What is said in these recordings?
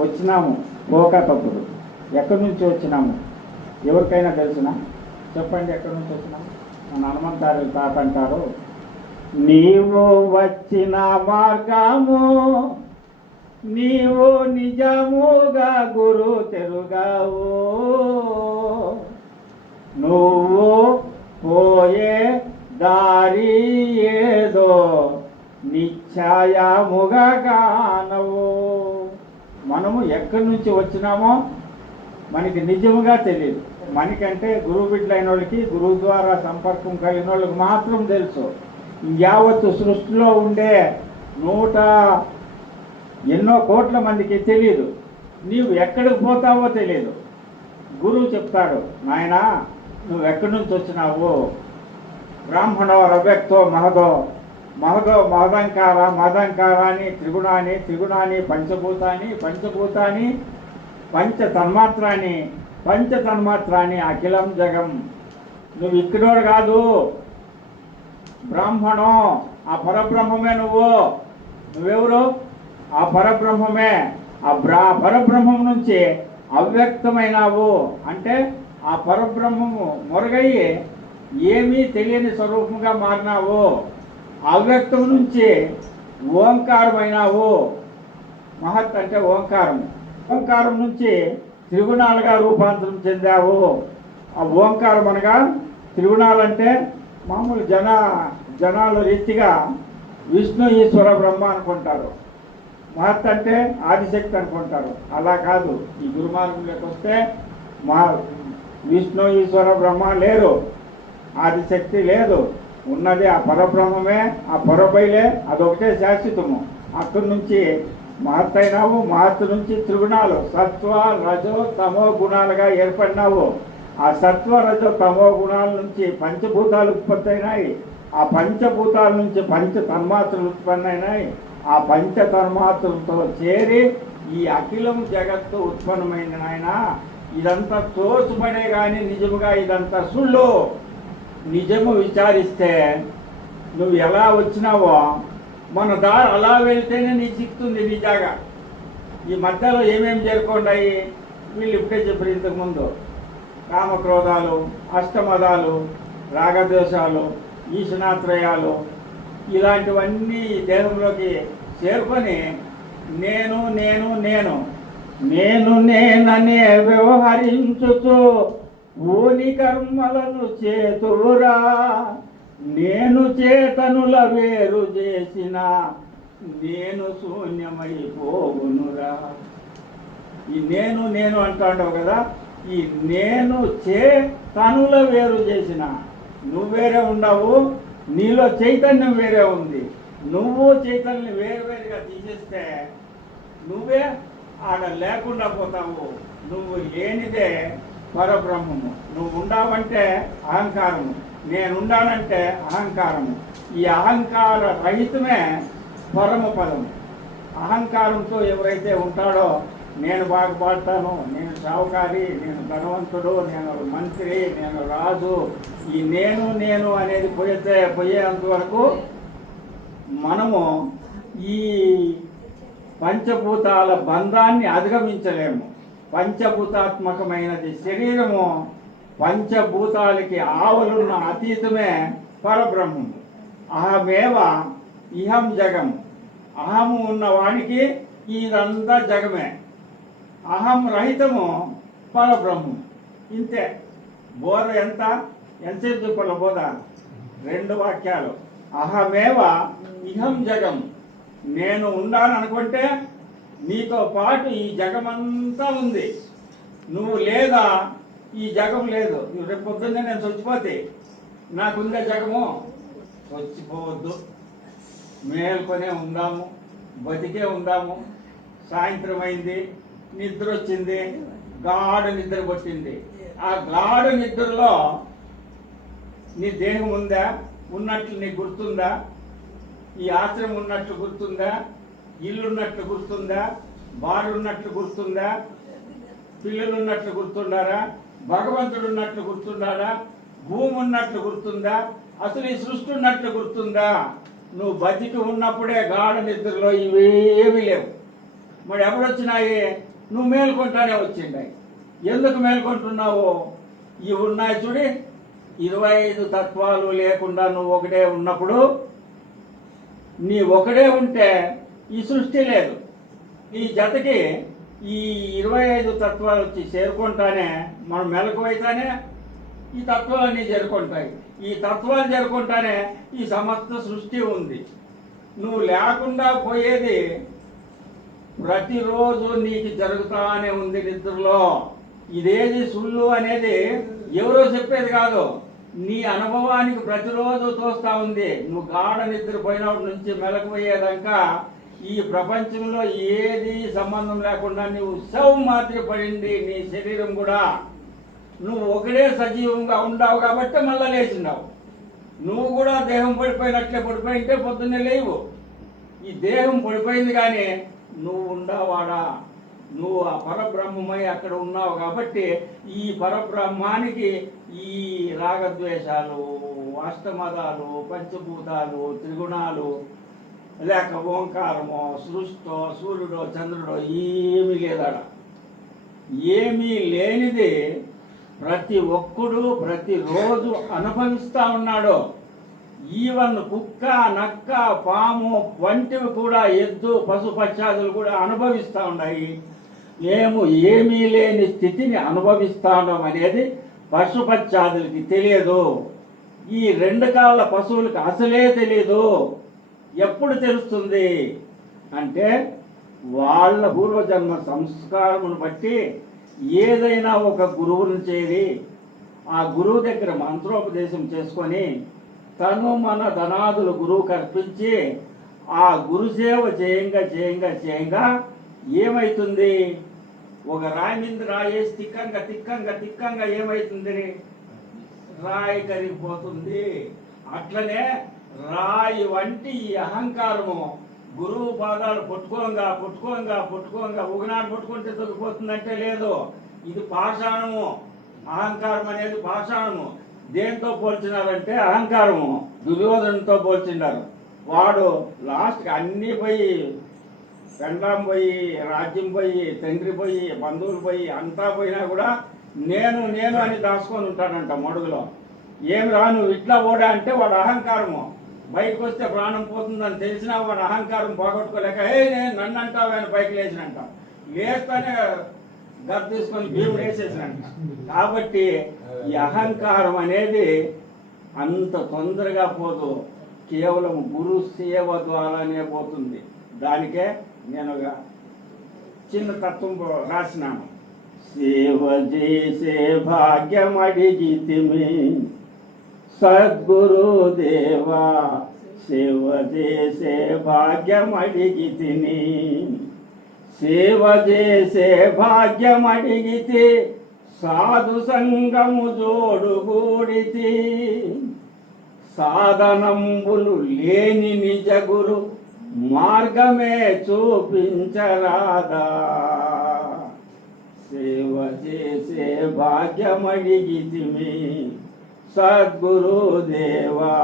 వచ్చినాము పోక తప్పుడు. ఎక్కడి నుంచి వచ్చినాము ఎవరికైనా తెలిసినా చెప్పండి, ఎక్కడి నుంచి వచ్చినాము? మన హనుమంతారు తాత అంటారు, నీవు వచ్చిన మార్గము నీవు నిజముగా గురు తెరుగావు, నువ్వు పోయే దారి ఏదో నిశ్చయముగా కానవు. మనము ఎక్కడి నుంచి వచ్చినామో మనకి నిజముగా తెలియదు. మనకంటే గురువు బిడ్డలైన వాళ్ళకి, గురువు ద్వారా సంపర్కం కలిగిన వాళ్ళకి మాత్రం తెలుసు. యావత్తు సృష్టిలో ఉండే ఎన్నో కోట్ల మందికి తెలియదు. నీవు ఎక్కడికి పోతావో తెలియదు. గురువు చెప్తాడు, నాయనా నువ్వు ఎక్కడి నుంచి వచ్చినావు? బ్రాహ్మణో రవ్యక్తో మహదో మహదో మహదంకార మహదంకారాన్ని త్రిగుణాన్ని త్రిగుణాన్ని పంచభూతాన్ని పంచభూతాన్ని పంచతన్మాత్రాన్ని పంచతన్మాత్రాన్ని అఖిలం జగం. నువ్వు ఇక్కడోడు కాదు, బ్రాహ్మణం ఆ పరబ్రహ్మమే. నువ్వెవరు? ఆ పరబ్రహ్మమే. ఆ పరబ్రహ్మం నుంచి అవ్యక్తమైనావు అంటే ఆ పరబ్రహ్మము మొరగయ్యి ఏమీ తెలియని స్వరూపంగా మారినావు. అవ్యక్తం నుంచి ఓంకారమైనావు. మహత్ అంటే ఓంకారం. ఓంకారం నుంచి త్రిగుణాలుగా రూపాంతరం చెందావు. ఆ ఓంకారం అనగా త్రిగుణాలంటే మామూలు జనాల రీతిగా విష్ణు ఈశ్వర బ్రహ్మ అనుకుంటారు. మహత్ అంటే ఆదిశక్తి అనుకుంటారు. అలా కాదు. ఈ గురుమార్గంలోకి వస్తే విష్ణు ఈశ్వర బ్రహ్మ లేరు, ఆదిశక్తి లేదు. ఉన్నది ఆ పరబ్రహ్మమే, ఆ పరబైలే. అదొకటే శాశ్వతము. అక్కడి నుంచి మహత్ అయినావు. మహత్తు నుంచి త్రిగుణాలు సత్వ రజో తమో గుణాలుగా ఏర్పడినావు. ఆ సత్వ రజో తమో గుణాల నుంచి పంచభూతాలు ఉత్పత్తి అయినాయి. ఆ పంచభూతాల నుంచి పంచ తన్మాత్రలు ఉత్పన్నమైనాయి. ఆ పంచ తన్మాత్రలతో చేరి ఈ అఖిలం జగత్తు ఉత్పన్నమైన ఆయన. ఇదంతా తోచుపడే కానీ నిజముగా ఇదంతా సుళ్ళు. నిజము విచారిస్తే నువ్వు ఎలా వచ్చినావో మన దారి అలా వెళ్తేనే నీ చిక్కుతుంది నిజాగా. ఈ మధ్యలో ఏమేమి చేరుకోండాయి వీళ్ళు ఇప్పుడే చెప్పారు ఇంతకుముందు. కామక్రోధాలు, అష్టమదాలు, రాగద్వేషాలు, ఈశనాత్రయాలు ఇలాంటివన్నీ దేహంలోకి చేరుకొని నేను నేను నేను నేను నేననే వ్యవహరించుతూ ఊని కర్మలను చేతురా, నేను చేతనుల వేరు చేసిన నేను శూన్యమైపోవునురా. ఈ నేను నేను అంటావు కదా, ఈ నేను చేతనుల వేరు చేసిన. నువ్వు వేరే ఉండవు, నీలో చైతన్యం వేరే ఉంది. నువ్వు చైతన్యం వేరువేరుగా తీసేస్తే నువ్వే ఆడ లేకుండా పోతావు. నువ్వు లేనిదే పరబ్రహ్మము. నువ్వు ఉండావంటే అహంకారము, నేనుండానంటే అహంకారము. ఈ అహంకార రహితమే పరమ పదము. అహంకారంతో ఎవరైతే ఉంటాడో నేను బాగుపడతాను, నేను సావుకారి, నేను ధనవంతుడు, నేను మంత్రి, నేను రాజు, ఈ నేను నేను అనేది పోయేంత వరకు మనము ఈ పంచభూతాల బంధాన్ని అధిగమించలేము. పంచభూతాత్మకమైనది శరీరము. పంచభూతాలకి ఆవలున్న అతీతమే పరబ్రహ్మము. అహమేవ ఇహం జగం. అహము ఉన్నవానికి ఇదంతా జగమే. అహం రహితము పరబ్రహ్మం. ఇంతే. బోధ ఎంతసేపు చెప్పాల బోధ? 2 వాక్యాలు. అహమేవ ఇహం జగం. నేను ఉండాలని అనుకుంటే నీతో పాటు ఈ జగమంతా ఉంది. నువ్వు లేదా ఈ జగం లేదు. నువ్వు రేపు పొద్దున్నే నేను చచ్చిపోతే నాకుందే జగము. చచ్చిపోవద్దు, మేల్కొనే ఉందాము, బతికే ఉందాము. సాయంత్రం అయింది, నిద్ర వచ్చింది, గాఢ నిద్ర పట్టింది. ఆ గాఢ నిద్రలో నీ దేహం ఉందా? ఉన్నట్లు నీకు గుర్తుందా? ఈ ఆశ్రమం ఉన్నట్లు గుర్తుందా? ఇల్లు ఉన్నట్లు గుర్తుందా? బారు ఉన్నట్లు గుర్తుందా? పిల్లలు ఉన్నట్లు గుర్తుండారా? భగవంతుడు ఉన్నట్లు గుర్తుండారా? భూమి ఉన్నట్లు గుర్తుందా? అసలు ఈ సృష్టి ఉన్నట్లు గుర్తుందా? నువ్వు బతికి ఉన్నప్పుడే గాఢ నిద్రలో ఇవేమీ లేవు. మరి ఎప్పుడొచ్చినాయి? నువ్వు మేల్కొంటానే వచ్చిండాయి. ఎందుకు మేల్కొంటున్నావు? ఇవి ఉన్నాయి చూడి, 25 తత్వాలు లేకుండా నువ్వు ఒకడే ఉన్నప్పుడు, నీ ఒకడే ఉంటే ఈ సృష్టి లేదు. ఈ జతకి ఈ 25 తత్వాలు వచ్చి చేరుకుంటానే మనం మెలకువైతానే ఈ తత్వాలన్నీ చేరుకుంటాయి. ఈ తత్వాలు చేరుకుంటానే ఈ సమస్త సృష్టి ఉంది. నువ్వు లేకుండా పోయేది ప్రతిరోజు నీకు జరుగుతానే ఉంది నిద్రలో. ఇదేది సుళ్ళు అనేది ఎవరో చెప్పేది కాదు, నీ అనుభవానికి ప్రతిరోజు తోస్తా ఉంది. నువ్వు గాఢ నిద్రపోయినప్పటి నుంచి మెలకుపోయేదాకా ఈ ప్రపంచంలో ఏది సంబంధం లేకుండా నువ్వు శవం మాదిరి పడింది నీ శరీరం కూడా. నువ్వు ఒకడే సజీవంగా ఉండవు కాబట్టి మళ్ళా లేచినావు. నువ్వు కూడా దేహం పడిపోయినట్లే పడిపోయింటే పొద్దున్నే లేవు. ఈ దేహం పడిపోయింది కానీ నువ్వు ఉండవాడా? నువ్వు ఆ పరబ్రహ్మమై అక్కడ ఉన్నావు కాబట్టి ఈ పరబ్రహ్మానికి ఈ రాగద్వేషాలు, అష్టమదాలు, పంచభూతాలు, త్రిగుణాలు, లేక ఓంకారమో, సృష్టో, సూర్యుడో, చంద్రుడో ఏమీ లేదాడ. ఏమీ లేనిది ప్రతి ఒక్కడు ప్రతిరోజు అనుభవిస్తూ ఉన్నాడు. ఈవన్ కుక్క, నక్క, పాము వంటివి కూడా, ఎద్దు, పశుపక్షాదులు కూడా అనుభవిస్తూ ఉన్నాయి. మేము ఏమీ లేని స్థితిని అనుభవిస్తాం అనేది పశుపక్షాదులకి తెలియదు. ఈ 2 కాళ్ళ పశువులకి అసలే తెలియదు. ఎప్పుడు తెలుస్తుంది అంటే వాళ్ళ పూర్వజన్మ సంస్కారమును బట్టి ఏదైనా ఒక గురువుని చేరి ఆ గురువు దగ్గర మంత్రోపదేశం చేసుకొని తను మన ధనాదులు గురువుకి అర్పించి ఆ గురుసేవ చేయంగా చేయంగా చేయంగా ఏమవుతుంది? ఒక రాయి మీద రాయేసి తిక్కంగా తిక్కంగా తిక్కంగా ఏమవుతుంది? రాయి కరిగిపోతుంది. అట్లనే రాయి వంటి ఈ అహంకారము గురువు పాదాలు పట్టుకోంగా పట్టుకోంగా పట్టుకోంగా ఒకనాడు పట్టుకుంటే తగ్గిపోతుందంటే లేదు. ఇది పాషాణము. అహంకారం అనేది పాషాణము. దేంతో పోల్చినారంటే అహంకారము దుర్యోధనతో పోల్చినారు. వాడు లాస్ట్కి అన్నీ పోయి, పెండ్లాం పోయి, రాజ్యం పోయి, తండ్రి పోయి, బంధువులు పోయి, అంతా పోయినా కూడా నేను నేను అని దాచుకొని ఉంటాడంట మడుగులో. ఏం రా నువ్వు ఇట్లా ఓడా అంటే వాడు అహంకారము. బయటకు వస్తే ప్రాణం పోతుందని తెలిసినా వాడు అహంకారం పోగొట్టుకోలేక నేను నన్ను అంటావు అని పైకి లేచినంట. లేస్తానే గర్ తీసుకొని భీముడు వేసేసినంట. కాబట్టి ఈ అహంకారం అనేది అంత తొందరగా పోదు, కేవలం గురు సేవ ద్వారానే పోతుంది. దానికే నేను చిన్న తత్వం రాసినాను. సేవ చేసే భాగ్యం అడిగితిమి సద్గురుదేవా, సేవ చేసే భాగ్యం అడిగితిని. సేవ చేసే భాగ్యం అడిగితే సాధు సంగము జోడుగూడితి. సాధనంబులు లేని నిజ గురు మార్గమే చూపించరాదా. సేవ చేసే భాగ్యం అడిగితిమి సద్గురుదేవా,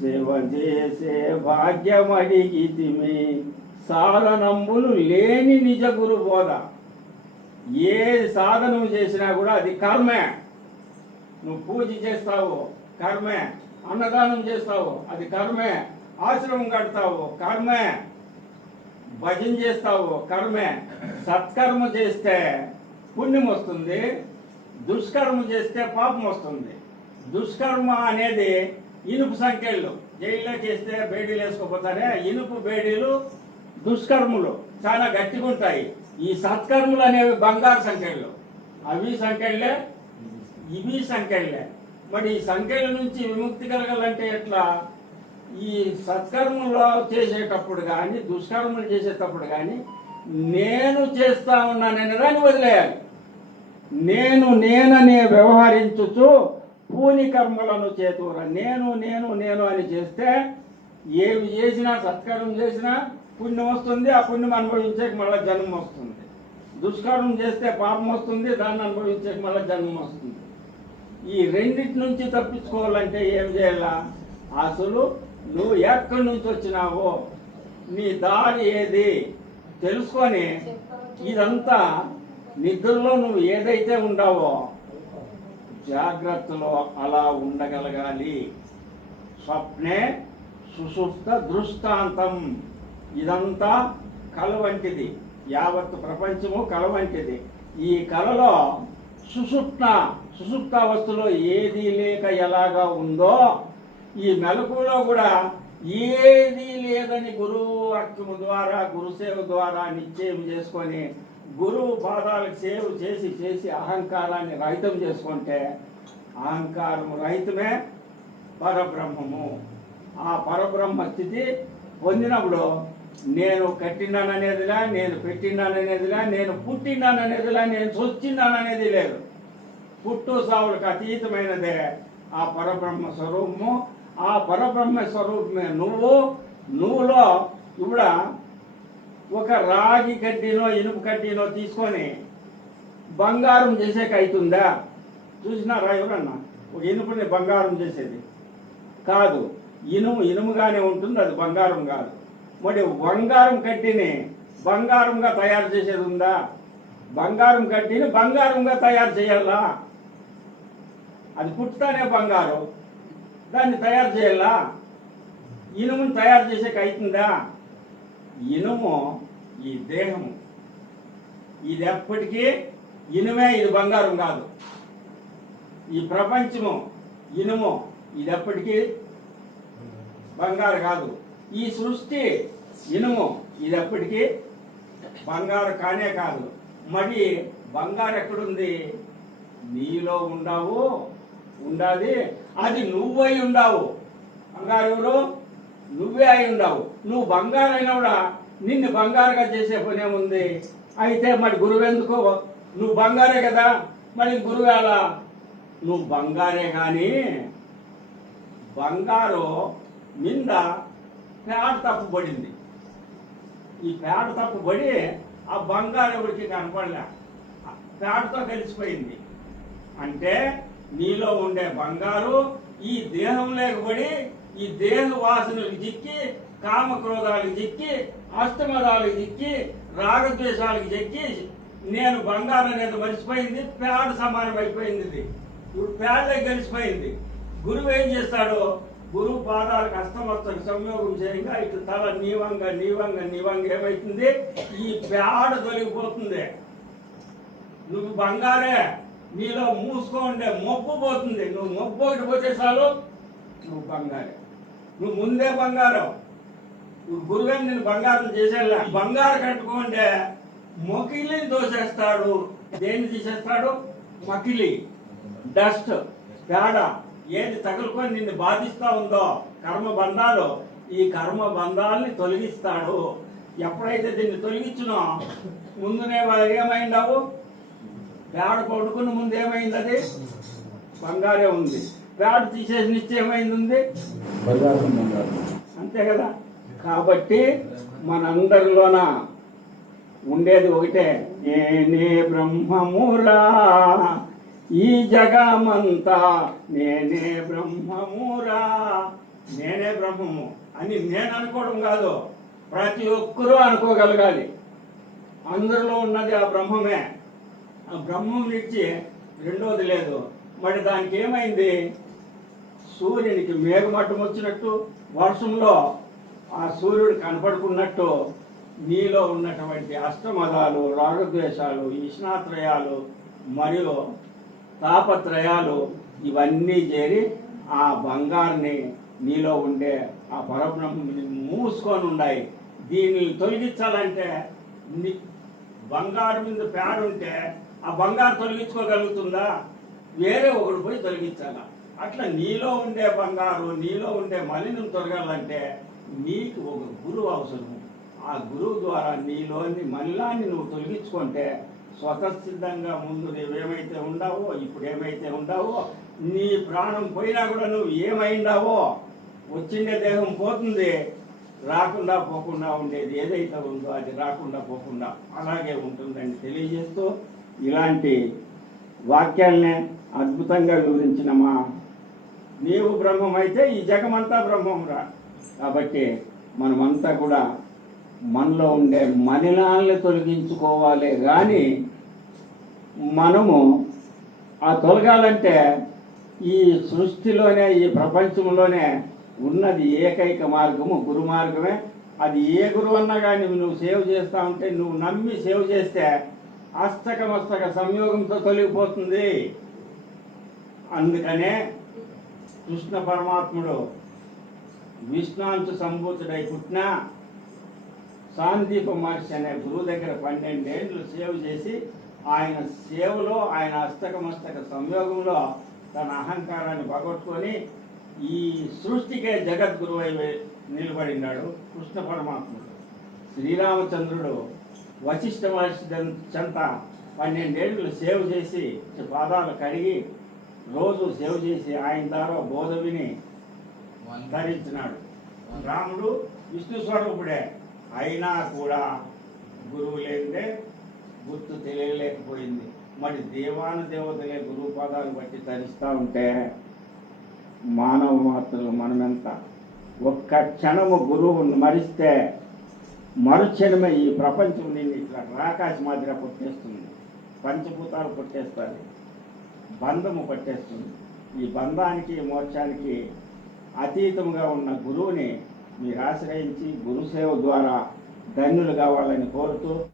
సేవ చేసే భాగ్యం అడిగితిమి. సాధనంబులు లేని నిజ గురు బోధ. ఏ సాధనం చేసినా కూడా అది కర్మే. నువ్వు పూజ చేస్తావు కర్మే, అన్నదానం చేస్తావు అది కర్మే, ఆశ్రమం కడతావు కర్మే, భజన చేస్తావు కర్మే. సత్కర్మ చేస్తే పుణ్యం వస్తుంది, దుష్కర్మ చేస్తే పాపం వస్తుంది. దుష్కర్మ అనేది ఇనుపు సంఖ్యలు జైల్లోకి వేస్తే బేడీలు వేసుకోపోతారే, ఇనుపు బేడీలు దుష్కర్ములు చాలా గట్టిగా ఉంటాయి. ఈ సత్కర్ములు అనేవి బంగారు సంఖ్యలు. అవి సంఖ్యలే, ఇవి సంఖ్యలే. మరి ఈ సంఖ్యల నుంచి విముక్తి కలగాలంటే ఎట్లా? ఈ సత్కర్మలు చేసేటప్పుడు కానీ దుష్కర్మలు చేసేటప్పుడు కానీ నేను చేస్తా ఉన్నానని దాన్ని వదిలేయాలి. నేననే వ్యవహరించుచు పూని కర్మలను చేతురా. నేను నేను నేను అని చేస్తే ఏమి చేసినా సత్కర్మం చేసినా పుణ్యం వస్తుంది. ఆ పుణ్యం అనుభవించే మళ్ళీ జన్మ వస్తుంది. దుష్కర్మం చేస్తే పాపం వస్తుంది, దాన్ని అనుభవించే మళ్ళీ జన్మ వస్తుంది. ఈ రెండింటి నుంచి తప్పించుకోవాలంటే ఏం చేయాలా? అసలు నువ్వు ఎక్కడి నుంచి వచ్చినావో, నీ దారి ఏది తెలుసుకొని ఇదంతా నిద్రలో నువ్వు ఏదైతే ఉండావో జాగ్రత్తలో అలా ఉండగలగాలి. స్వప్నే సుషుప్త దృష్టాంతం. ఇదంతా కల వంటిది, యావత్ ప్రపంచము కల వంటిది. ఈ కలలో సుషుప్తావస్థలో ఏది లేక ఎలాగా ఉందో ఈ మెలకులో కూడా ఏది లేదని గురువు వాక్యము ద్వారా గురుసేవ ద్వారా నిశ్చయం చేసుకొని గురువు పాదాలకు సేవ చేసి చేసి అహంకారాన్ని రహితం చేసుకుంటే అహంకారం రహితమే పరబ్రహ్మము. ఆ పరబ్రహ్మ స్థితి పొందినప్పుడు నేను కట్టినాననేదిలా, నేను పెట్టినాననేదిలా, నేను పుట్టినాననేదిలా, నేను చొచ్చినాననేది లేదు. పుట్టు సావులకు అతీతమైనదే ఆ పరబ్రహ్మ స్వరూపము. ఆ పరబ్రహ్మ స్వరూపమే నువ్వులో ఇప్పుడు ఒక రాగి కడ్డీనో ఇనుపు కడ్డీనో తీసుకొని బంగారం చేసేక అవుతుందా? చూసినారా ఎవరన్నా? ఒక ఇనుపుని బంగారం చేసేది కాదు. ఇనుముగానే ఉంటుంది, అది బంగారం కాదు. మరి బంగారం కడ్డీని బంగారంగా తయారు చేసేది ఉందా? బంగారం కడ్డీని బంగారంగా తయారు చేయాలా? అది పుట్టుతానే బంగారం, దాన్ని తయారు చేయాలా? ఇనుముని తయారు చేసేక అవుతుందా? ఇనుము ఈ దేహము, ఇది ఎప్పటికీ ఇనుమే, ఇది బంగారం కాదు. ఈ ప్రపంచము ఇనుము, ఇది ఎప్పటికీ బంగారు కాదు. ఈ సృష్టి ఇనుము, ఇది ఎప్పటికీ బంగారు కానే కాదు. మరి బంగారు ఎక్కడుంది? నీలో ఉండాది. అది నువ్వై ఉండావు. బంగారు ఎవరు? నువ్వే అయి ఉండావు. నువ్వు బంగారు అయినా కూడా నిన్ను బంగారుగా చేసే పనేముంది? అయితే మరి గురువు ఎందుకు? నువ్వు బంగారే కదా, మరి గురువు ఎలా? నువ్వు బంగారే కానీ బంగారు మీద పేడ తప్పుబడింది. ఈ పేడ తప్పుబడి ఆ బంగారు ఎవరికి కనపడలే, పేడతో కలిసిపోయింది. అంటే నీలో ఉండే బంగారు ఈ దేహం లేకబడి ఈ దేహ వాసనలకు చిక్కి, కామక్రోధాలకు చిక్కి, అష్టమదాలకు చిక్కి, రాగద్వేషాలకు చిక్కి నేను బంగారం అనేది మర్చిపోయింది, పేడ సమానం అయిపోయింది. ఇది ఇప్పుడు పేడలే కలిసిపోయింది. గురువు ఏం చేస్తాడు? గురువు పాదాలకు అస్తమస్తకు సంయోగం చేయంగా ఇటు తల నీవంగా ఏమవుతుంది? ఈ పేడ తొలగిపోతుంది. నువ్వు బంగారే, నీలో మూసుకోండే మొప్పు పోతుంది. నువ్వు మొప్పు ఒకటి పోతే చాలు, నువ్వు బంగారే. నువ్వు ముందే బంగారం. గురువే నేను బంగారం చేసేలా. బంగారు కట్టుకుంటే మొకిలిని తోసేస్తాడు. దేన్ని తీసేస్తాడు? మకిలి, డస్ట్, పేడ ఏది తగులుకొని నిన్ను బాధిస్తా ఉందో కర్మబంధాలు, ఈ కర్మబంధాలని తొలగిస్తాడు. ఎప్పుడైతే దీన్ని తొలగించునో ముందునే ఏమైందావు? పేడ పడుకుని ముందు ఏమైంది? అది బంగారే ఉంది. పేడ తీసేసి నిశ్చయమైంది ఉంది, అంతే కదా. కాబట్టి మనందరిలోన ఉండేది ఒకటే, నేనే బ్రహ్మమురా, ఈ జగమంతా నేనే బ్రహ్మమురా. నేనే బ్రహ్మము అని నేను అనుకోవడం కాదు, ప్రతి ఒక్కరూ అనుకోగలగాలి. అందరిలో ఉన్నది ఆ బ్రహ్మమే. ఆ బ్రహ్మం నుంచి రెండోది లేదు. మరి దానికి ఏమైంది? సూర్యునికి మేఘమట్టం వచ్చినట్టు, వర్షంలో ఆ సూర్యుడు కనపడుకున్నట్టు నీలో ఉన్నటువంటి అష్టమదాలు, రాగద్వేషాలు, ఈష్ణాత్రయాలు మరియు తాపత్రయాలు ఇవన్నీ చేరి ఆ బంగారుని నీలో ఉండే ఆ పరబ్రహ్మని మూసుకొని ఉన్నాయి. దీన్ని తొలగించాలంటే బంగారు మీద పేడ ఉంటే ఆ బంగారు తొలగించుకోగలుగుతుందా? వేరే ఒకడు పోయి తొలగించాల. అట్లా నీలో ఉండే బంగారు, నీలో ఉండే మలినం తొలగాలంటే నీకు ఒక గురువు అవసరం. ఆ గురువు ద్వారా నీలోని మలినాన్ని నువ్వు తొలగించుకుంటే స్వతసిద్ధంగా ముందు నువ్వేమైతే ఉండావో, ఇప్పుడు ఏమైతే ఉండావో, నీ ప్రాణం పోయినా కూడా నువ్వు ఏమైండావో, వచ్చిండే దేహం పోతుంది, రాకుండా పోకుండా ఉండేది ఏదైతే ఉందో అది రాకుండా పోకుండా అలాగే ఉంటుందని తెలియజేస్తూ ఇలాంటి వాక్యాలనే అద్భుతంగా వివరించిన నీవు బ్రహ్మం అయితే ఈ జగమంతా బ్రహ్మం రా. కాబట్టి మనమంతా కూడా మనలో ఉండే మలినాల్ని తొలగించుకోవాలి. కానీ మనము ఆ తొలగాలంటే ఈ సృష్టిలోనే, ఈ ప్రపంచంలోనే ఉన్నది ఏకైక మార్గము గురు మార్గమే. అది ఏ గురువు అన్నా కానీ నువ్వు సేవ్ చేస్తూ ఉంటే, నువ్వు నమ్మి సేవ్ చేస్తే అష్టకమస్తక సంయోగంతో తొలగిపోతుంది. అందుకనే కృష్ణ పరమాత్ముడు విష్ణాంశ సంభూతుడై పుట్టిన సాందీప మహర్షి అనే గురువు దగ్గర 12 ఏళ్ళు సేవ్ చేసి, ఆయన సేవలో, ఆయన అష్టకమస్తక సంయోగంలో తన అహంకారాన్ని పగొట్టుకొని ఈ సృష్టికే జగద్గురువై నిలబడినాడు కృష్ణ పరమాత్ముడు. శ్రీరామచంద్రుడు వశిష్ఠ మహర్షి చెంత 12 ఏళ్ళు సేవ్ చేసి పాదాలు కడిగి రోజు సేవ్ చేసి ఆయన ద్వారా బోధ విని ధరించినాడు. రాముడు విష్ణు స్వరూపుడే, అయినా కూడా గురువు లేదే గుర్తు తెలియలేకపోయింది. మరి దేవాను దేవతలే గురువు పాదాలు బట్టి ధరిస్తూ ఉంటే మానవ మాత్రలు మనమెంత. ఒక్క క్షణము గురువును మరిస్తే మరుక్షణమే ఈ ప్రపంచం నిన్ను ఇట్లా రాకాశ మాదిరిగా కొట్టేస్తుంది. పంచభూతాలు కొట్టేస్తుంది, బంధము పట్టేస్తుంది. ఈ బంధానికి మోక్షానికి అతీతంగా ఉన్న గురువుని మీరు ఆశ్రయించి గురుసేవ ద్వారా ధన్యులు కావాలని కోరుతూ